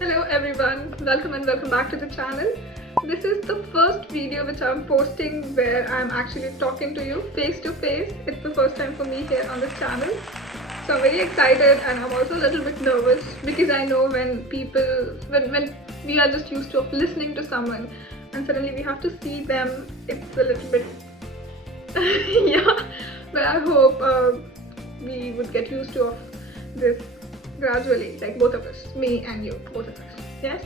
Hello everyone, welcome and welcome back to the channel. This is the first video which I'm posting where I'm actually talking to you face to face. It's the first time for me here on this channel. So I'm very excited and I'm also a little bit nervous because I know when we are just used to listening to someone and suddenly we have to see them, it's a little bit yeah, but I hope we would get used to this gradually, like both of us, me and you, both of us. Yes,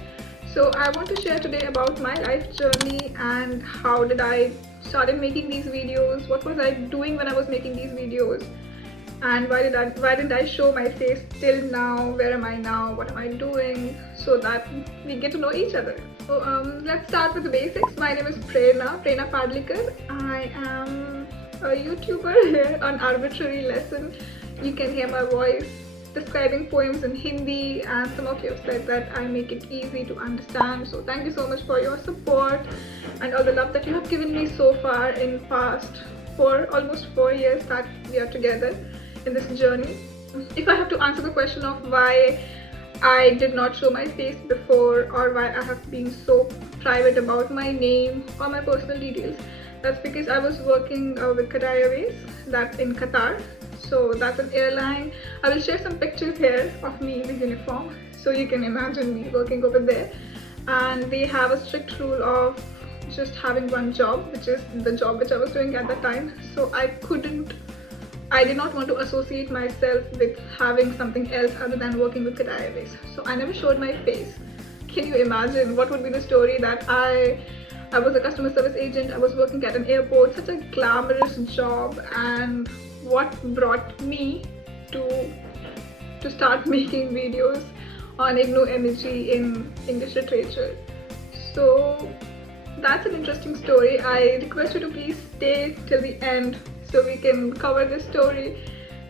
so I want to share today about my life journey and how did I started making these videos, what was I doing when I was making these videos, and why didn't I show my face till now, where am I now, what am I doing, so that we get to know each other. So let's start with the basics. My name is Prerna Padlikar. I am a YouTuber here on Arbitrary Lessons. You can hear my voice describing poems in Hindi, and some of you have said that I make it easy to understand. So thank you so much for your support and all the love that you have given me so far in past almost 4 years that we are together in this journey. If I have to answer the question of why I did not show my face before or why I have been so private about my name or my personal details, that's because I was working with Qatar Airways, that's in Qatar. So that's an airline. I will share some pictures here of me in the uniform so you can imagine me working over there. And they have a strict rule of just having one job, which is the job which I was doing at that time. So I did not want to associate myself with having something else other than working with Qatar Airways. So I never showed my face. Can you imagine what would be the story that I was a customer service agent, I was working at an airport, such a glamorous job, and what brought me to start making videos on IGNOU MEG in English literature. So that's an interesting story. I request you to please stay till the end so we can cover this story,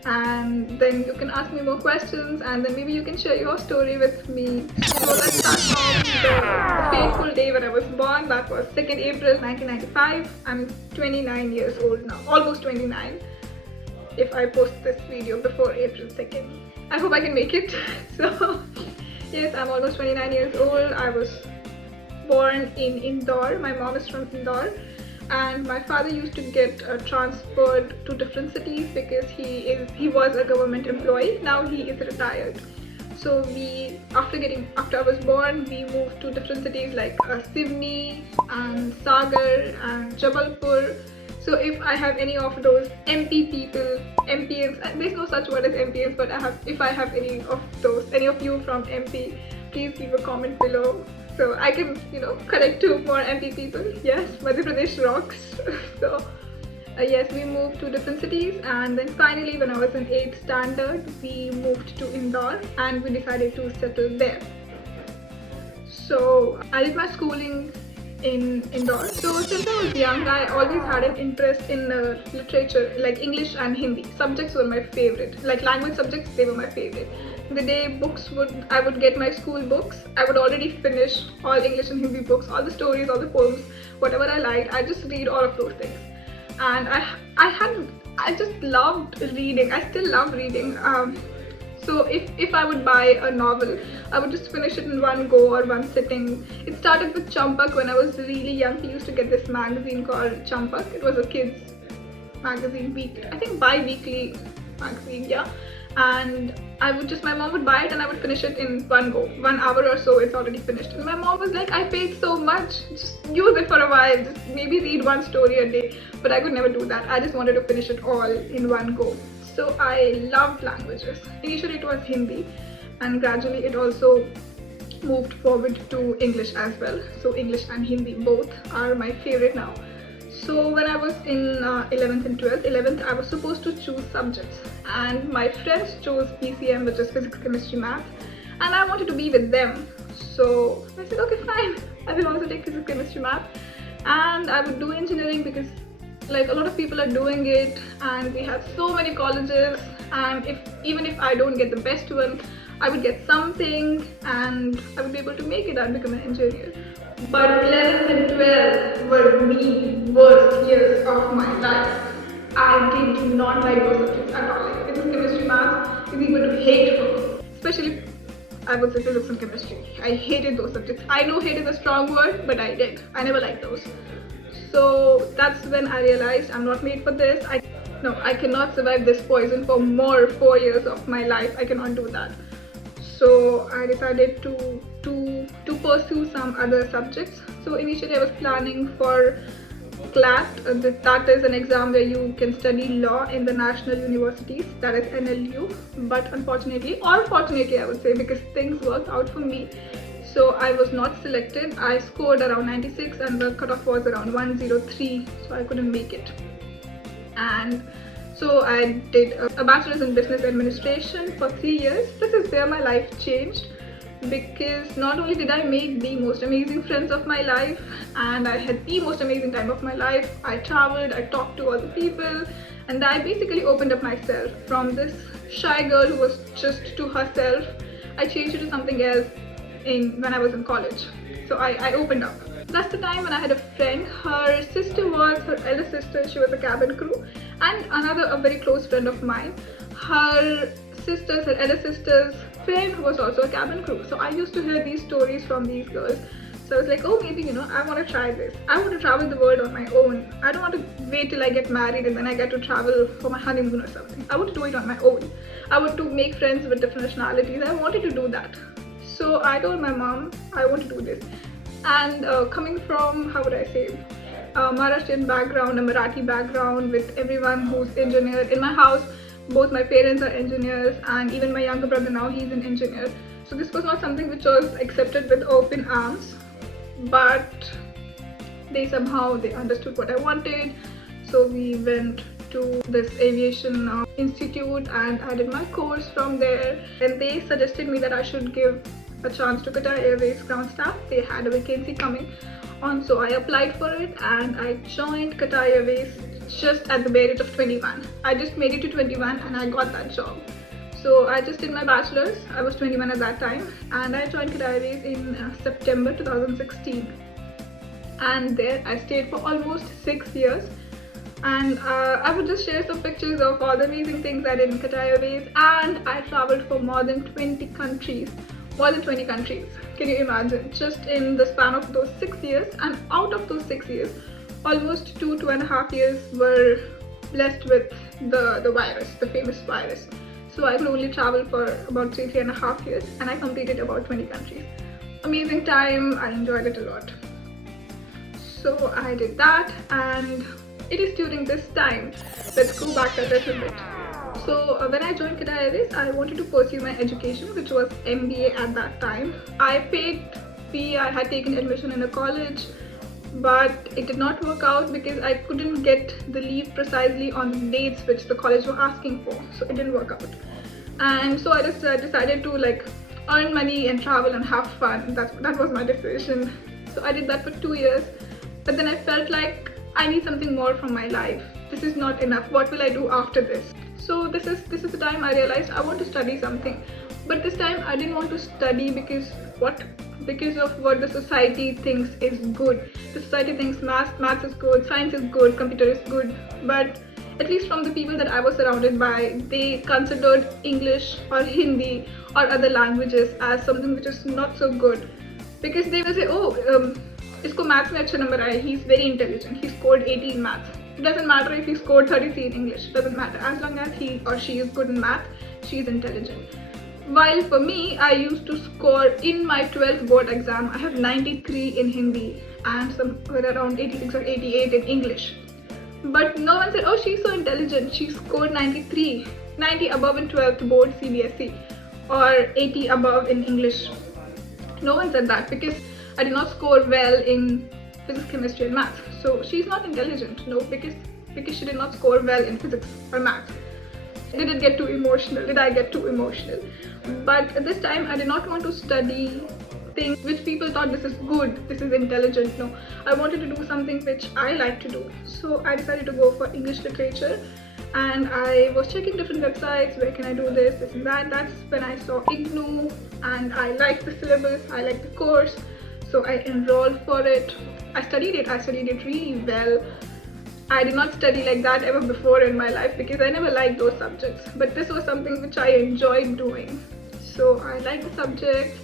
and then you can ask me more questions, and then maybe you can share your story with me. So let's start from the fateful day when I was born. That was 2nd April 1995. I'm 29 years old now, almost 29. If I post this video before April 2nd. I hope I can make it. So yes, I'm almost 29 years old. I was born in Indore. My mom is from Indore, and my father used to get transferred to different cities because he was a government employee. Now he is retired. So after I was born, we moved to different cities like Sydney and Sagar and Jabalpur. So if I have any of those MP people, MPs, there's no such word as MPs, but if I have any of you from MP, please leave a comment below so I can, connect to more MP people. Yes, Madhya Pradesh rocks. So yes, we moved to different cities, and then finally when I was in 8th standard, we moved to Indore and we decided to settle there. So I did my schooling in Indore. So since I was young, I always had an interest in literature, like English and Hindi. Subjects were my favorite. Like language subjects, they were my favorite. The day I would get my school books, I would already finish all English and Hindi books, all the stories, all the poems, whatever I liked. I just read all of those things. And I just loved reading. I still love reading. So if I would buy a novel, I would just finish it in one go or one sitting. It started with Champak when I was really young. We used to get this magazine called Champak. It was a kids magazine, I think bi-weekly magazine, yeah. And my mom would buy it and I would finish it in one go. 1 hour or so, it's already finished. And my mom was like, I paid so much, just use it for a while, just maybe read one story a day. But I could never do that. I just wanted to finish it all in one go. So I loved languages. Initially it was Hindi, and gradually it also moved forward to English as well. So English and Hindi both are my favorite now. So when I was in 11th and 12th, 11th I was supposed to choose subjects, and my friends chose PCM, which is physics, chemistry, math, and I wanted to be with them. So I said, okay, fine, I will also take physics, chemistry, math, and I would do engineering because like a lot of people are doing it, and we have so many colleges, and even if I don't get the best one, I would get something and I would be able to make it and become an engineer. But 11th and 12th were the worst years of my life. I did not like those subjects at all. Like physics, chemistry, math is equal to hate for me. Especially I would say physics and chemistry. I hated those subjects. I know hate is a strong word, but I did. I never liked those. So that's when I realized I'm not made for this. No, I cannot survive this poison for more 4 years of my life. I cannot do that. So I decided to pursue some other subjects. So initially I was planning for CLAT. That is an exam where you can study law in the national universities, that is NLU. But unfortunately, or fortunately I would say, because things worked out for me, so I was not selected. I scored around 96 and the cutoff was around 103, so I couldn't make it. And so I did a bachelor's in business administration for 3 years. This is where my life changed, because not only did I make the most amazing friends of my life and I had the most amazing time of my life, I traveled, I talked to all the people, and I basically opened up myself. From this shy girl who was just to herself, I changed it to something else when I was in college. So I opened up. That's the time when I had a friend. Her sister was her elder sister. She was a cabin crew, and a very close friend of mine. Her elder sister's friend was also a cabin crew. So I used to hear these stories from these girls. So I was like, oh, maybe, I want to try this. I want to travel the world on my own. I don't want to wait till I get married and then I get to travel for my honeymoon or something. I want to do it on my own. I want to make friends with different nationalities. I wanted to do that. So I told my mom I want to do this. And coming from, how would I say, Maharashtrian background, a Marathi background, with everyone who's engineer. In my house, both my parents are engineers, and even my younger brother now, he's an engineer. So this was not something which was accepted with open arms, but they understood what I wanted. So we went to this aviation institute and I did my course from there, and they suggested me that I should give a chance to Qatar Airways ground staff. They had a vacancy coming on, so I applied for it and I joined Qatar Airways just at the bare age of 21. I just made it to 21 and I got that job. So I just did my bachelor's. I was 21 at that time, and I joined Qatar Airways in September 2016. And there I stayed for almost 6 years. And I would just share some pictures of all the amazing things I did in Qatar Airways. And I traveled for more than 20 countries. More than 20 countries. Can you imagine? Just in the span of those 6 years. And out of those 6 years, almost 2.5 years were blessed with the virus, the famous virus. So I could only travel for about 3.5 years, and I completed about 20 countries. Amazing time. I enjoyed it a lot. So I did that, and it is during this time, let's go back a little bit. So when I joined Qatar Airways, I wanted to pursue my education, which was MBA at that time. I paid fee. I had taken admission in a college, but it did not work out because I couldn't get the leave precisely on the dates which the college were asking for. So it didn't work out. And so I just decided to earn money and travel and have fun. That was my decision. So I did that for 2 years, but then I felt like I need something more from my life. This is not enough. What will I do after this? So this is the time I realized I want to study something. But this time I didn't want to study because of what the society thinks is good. The society thinks maths is good, science is good, computer is good. But at least from the people that I was surrounded by, they considered English or Hindi or other languages as something which is not so good. Because they will say, oh, isko maths mein achha number aaye, he's very intelligent, he scored 80 in maths. It doesn't matter if he scored 33 in English, it doesn't matter. As long as he or she is good in math, she is intelligent. While for me, I used to score in my 12th board exam, I have 93 in Hindi and somewhere around 86 or 88 in English. But no one said, oh, she's so intelligent, she scored 93, 90 above in 12th board CBSE or 80 above in English. No one said that because I did not score well in physics, chemistry and math. So she's not intelligent, no, because she did not score well in physics or math. Did it get too emotional? Did I get too emotional? But at this time, I did not want to study things which people thought this is good, this is intelligent. No, I wanted to do something which I like to do. So I decided to go for English literature, and I was checking different websites, where can I do this and that. That's when I saw IGNOU, and I liked the syllabus, I liked the course. So I enrolled for it. I studied it really well. I did not study like that ever before in my life because I never liked those subjects. But this was something which I enjoyed doing. So I liked the subject,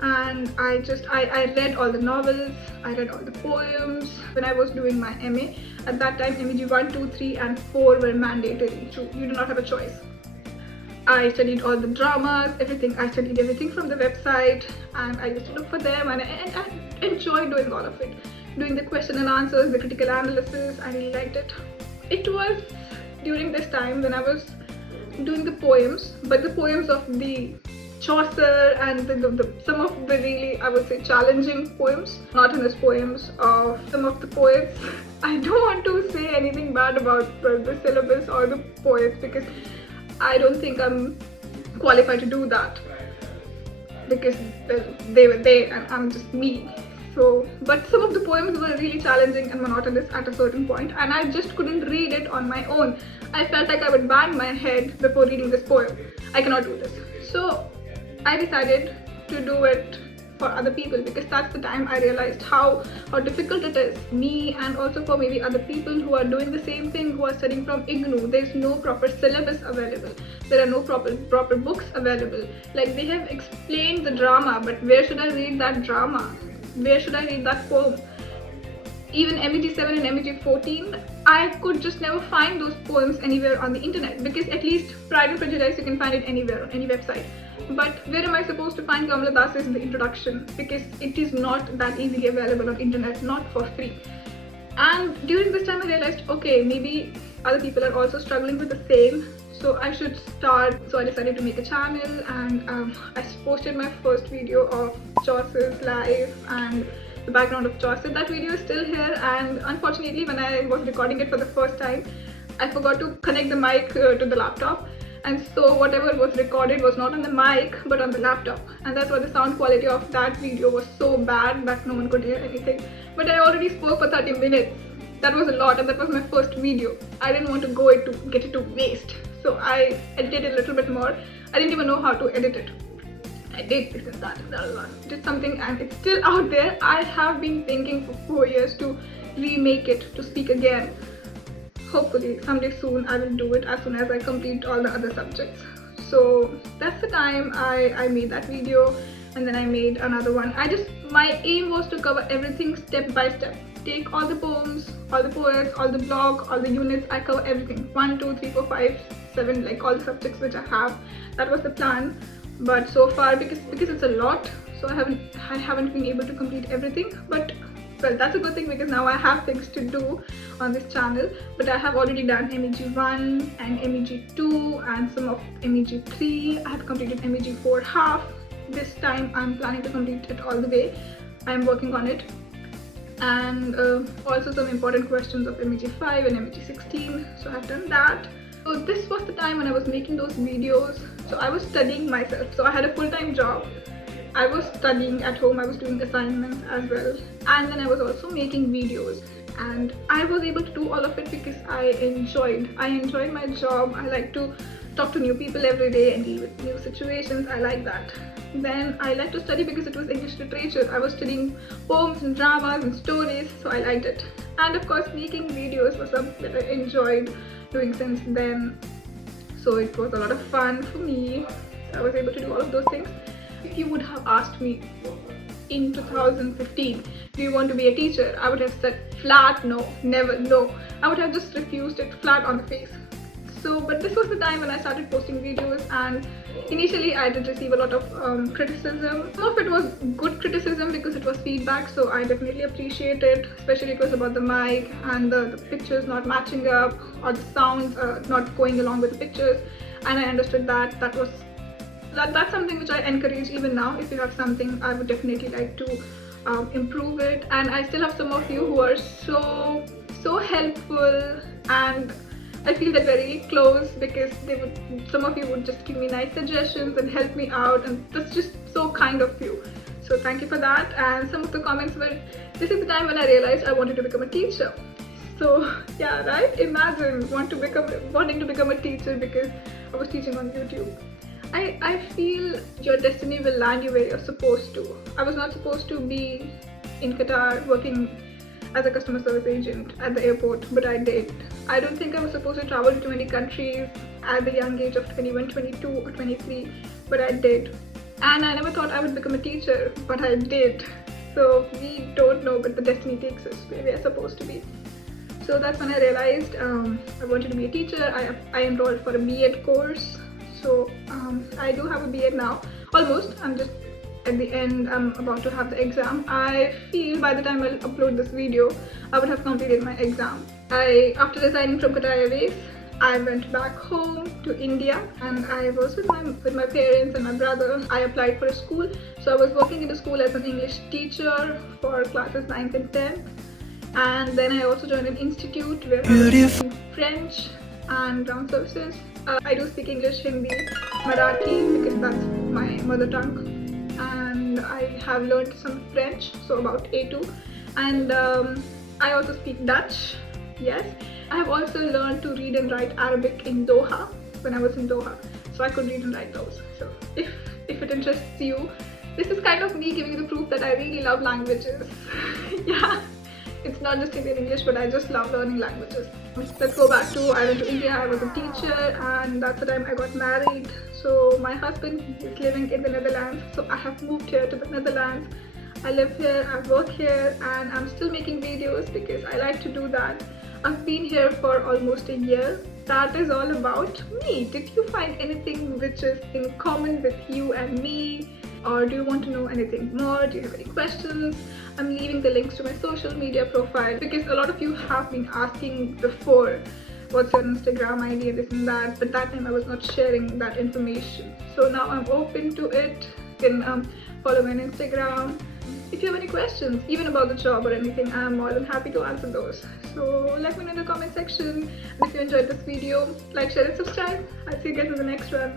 and I read all the novels, I read all the poems. When I was doing my MA, at that time MEG 1, 2, 3 and 4 were mandatory, so you do not have a choice. I studied all the dramas, everything. I studied everything from the website, and I used to look for them, and I enjoyed doing all of it. Doing the question and answers, the critical analysis, I really liked it. It was during this time when I was doing the poems, but the poems of the Chaucer and some of the really, I would say, challenging poems, not in his poems of some of the poets. I don't want to say anything bad about the syllabus or the poets, because I don't think I'm qualified to do that, because they were there and I'm just me. So, but some of the poems were really challenging and monotonous at a certain point, and I just couldn't read it on my own. I felt like I would bang my head before reading this poem. I cannot do this. So I decided to do it for other people, because that's the time I realized how difficult it is. Me, and also for maybe other people who are doing the same thing, who are studying from IGNOU. There's no proper syllabus available. There are no proper books available. Like, they have explained the drama, but where should I read that drama? Where should I read that poem? Even MEG 7 and MEG 14, I could just never find those poems anywhere on the internet, because at least Pride and Prejudice you can find it anywhere on any website. But where am I supposed to find Kamala Das's in the introduction? Because it is not that easily available on internet, not for free. And during this time I realized, okay, maybe other people are also struggling with the same, so I should start. So I decided to make a channel, and I posted my first video of Chaucer's life and the background of Chaucer. That video is still here, and unfortunately when I was recording it for the first time, I forgot to connect the mic to the laptop, and so whatever was recorded was not on the mic but on the laptop, and that's why the sound quality of that video was so bad that no one could hear anything. But I already spoke for 30 minutes. That was a lot, and that was my first video. I didn't want to get it to waste, so I edited it a little bit more. I didn't even know how to edit it. I did this and that and that a lot. Did something, and it's still out there. I have been thinking for 4 years to remake it, to speak again. Hopefully someday soon I will do it, as soon as I complete all the other subjects. So that's the time I made that video, and then I made another one. My aim was to cover everything step by step. Take all the poems, all the poets, all the blog, all the units. I cover everything. 1, 2, 3, 4, 5, 7, like all the subjects which I have. That was the plan. But so far, because it's a lot, so I haven't been able to complete everything. But well, that's a good thing, because now I have things to do on this channel. But I have already done MEG 1 and MEG 2 and some of MEG 3. I have completed MEG 4 half. This time I'm planning to complete it all the way. I'm working on it. And also some important questions of MEG 5 and MEG 16. So I've done that. So this was the time when I was making those videos. So I was studying myself. So I had a full-time job. I was studying at home. I was doing assignments as well. And then I was also making videos. And I was able to do all of it because I enjoyed my job. I like to talk to new people every day and deal with new situations. I like that. Then I like to study because it was English literature. I was studying poems and dramas and stories, so I liked it. And of course, making videos was something that I enjoyed doing since then. So it was a lot of fun for me. I was able to do all of those things. If you would have asked me in 2015, do you want to be a teacher? I would have said flat no, never, no. I would have just refused it flat on the face. So, but this was the time when I started posting videos, and initially I did receive a lot of criticism. Some of it was good criticism because it was feedback, so I definitely appreciate it. Especially it was about the mic and the pictures not matching up, or the sounds not going along with the pictures, and I understood that. That's something which I encourage even now. If you have something, I would definitely like to improve it. And I still have some of you who are so helpful, and I feel that very close, because some of you would just give me nice suggestions and help me out, and that's just so kind of you. So thank you for that. And some of the comments were, this is the time when I realized I wanted to become a teacher. So yeah, right? Imagine wanting to become a teacher because I was teaching on YouTube. I feel your destiny will land you where you're supposed to. I was not supposed to be in Qatar working as a customer service agent at the airport, but I did. I don't think I was supposed to travel to 20 countries at the young age of 21, 22 or 23, but I did. And I never thought I would become a teacher, but I did. So we don't know, but the destiny takes us where we are supposed to be. So that's when I realized I wanted to be a teacher. I enrolled for a B.Ed course. So I do have a B.Ed now, almost. I'm just at the end. I'm about to have the exam. I feel by the time I'll upload this video, I would have completed my exam. After resigning from Qatar Airways, I went back home to India, and I was with my parents and my brother. I applied for a school. So I was working in a school as an English teacher for classes 9th and 10th. And then I also joined an institute where I was learning French and ground services. I do speak English, Hindi, Marathi because that's my mother tongue. And I have learned some French, so about A2. And I also speak Dutch, yes. I have also learned to read and write Arabic in Doha when I was in Doha. So I could read and write those. So if it interests you, this is kind of me giving you the proof that I really love languages. Yeah. It's not just Indian English, but I just love learning languages. Let's go back to, I went to India, I was a teacher, and that's the time I got married. So my husband is living in the Netherlands, so I have moved here to the Netherlands. I live here, I work here, and I'm still making videos because I like to do that. I've been here for almost a year. That is all about me. Did you find anything which is in common with you and me? Or do you want to know anything more? Do you have any questions? I'm leaving the links to my social media profile because a lot of you have been asking before what's your Instagram ID and this and that, but that time I was not sharing that information. So now I'm open to it. You can follow me on Instagram. If you have any questions, even about the job or anything, I'm more than happy to answer those. So let me know in the comment section. And if you enjoyed this video, like, share and subscribe. I'll see you guys in the next one.